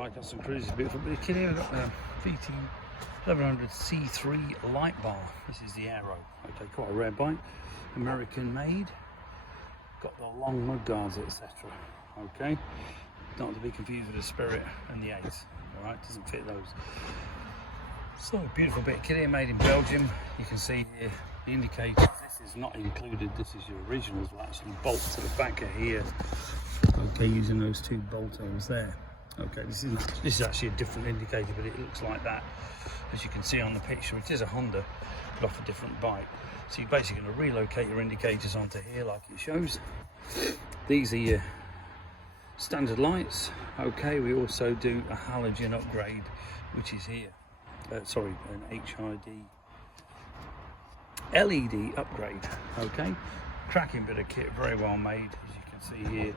by Custom Cruises. Beautiful bit of kit here. We've got the VT1100 C3 light bar. This is the Aero. Okay, quite a rare bike. American made. Got the long mud guards, etc. Okay, not to be confused with the Spirit and the 8. Alright, doesn't fit those. So, beautiful bit of kit here, made in Belgium. You can see here the indicators. This is not included, this is your originals. Will actually bolt to the back of here. Okay, using those 2 bolt holes there. Okay, this is actually a different indicator, but it looks like that, as you can see on the picture. It is a Honda, but off a different bike. So you're basically going to relocate your indicators onto here like it shows. These are your standard lights. Okay, we also do a halogen upgrade, which is here. Sorry, an HID LED upgrade. Okay, cracking bit of kit, very well made. As you can see here,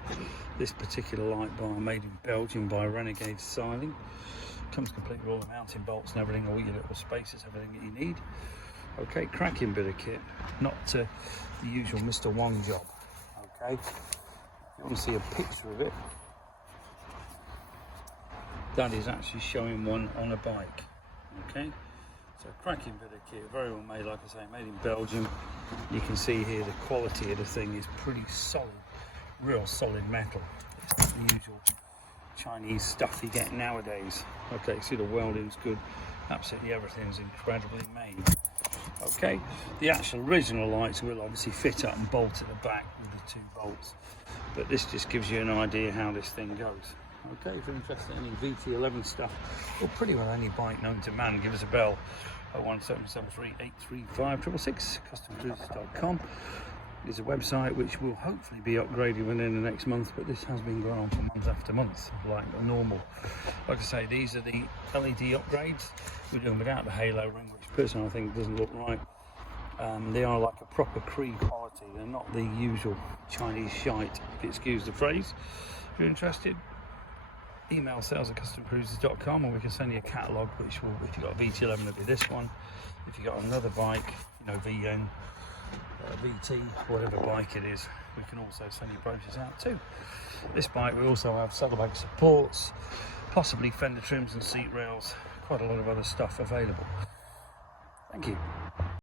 this particular light bar made in Belgium by Rrnegade Styling. Comes complete with all the mounting bolts and everything, all your little spaces, everything that you need. Okay, cracking bit of kit, not the usual Mr. One job. Okay, if you want to see a picture of it, that is actually showing one on a bike. Okay, so cracking bit of kit, very well made, like I say, made in Belgium. You can see here the quality of the thing is pretty solid, real solid metal. It's not the usual Chinese stuff you get nowadays. Okay, see the welding's good, absolutely everything's incredibly made. Okay, the actual original lights will obviously fit up and bolt at the back with the 2 bolts, but this just gives you an idea how this thing goes. Okay, if you're interested in any VT11 stuff, or pretty well any bike known to man, give us a bell at 01773 customcruises.com. It's a website which will hopefully be upgraded within the next month, but this has been going on for month after month, like normal. Like I say, these are the LED upgrades. We're doing without the halo ring, which personally I think doesn't look right. They are like a proper Cree quality. They're not the usual Chinese shite, if you excuse the phrase. If you're interested, email sales@customcruises.com, and we can send you a catalogue, which will, if you've got a VT11, it'll be this one. If you've got another bike, you know, VN, VT, whatever bike it is, we can also send you brochures out too. This bike, we also have saddlebag supports, possibly fender trims and seat rails, quite a lot of other stuff available. Thank you.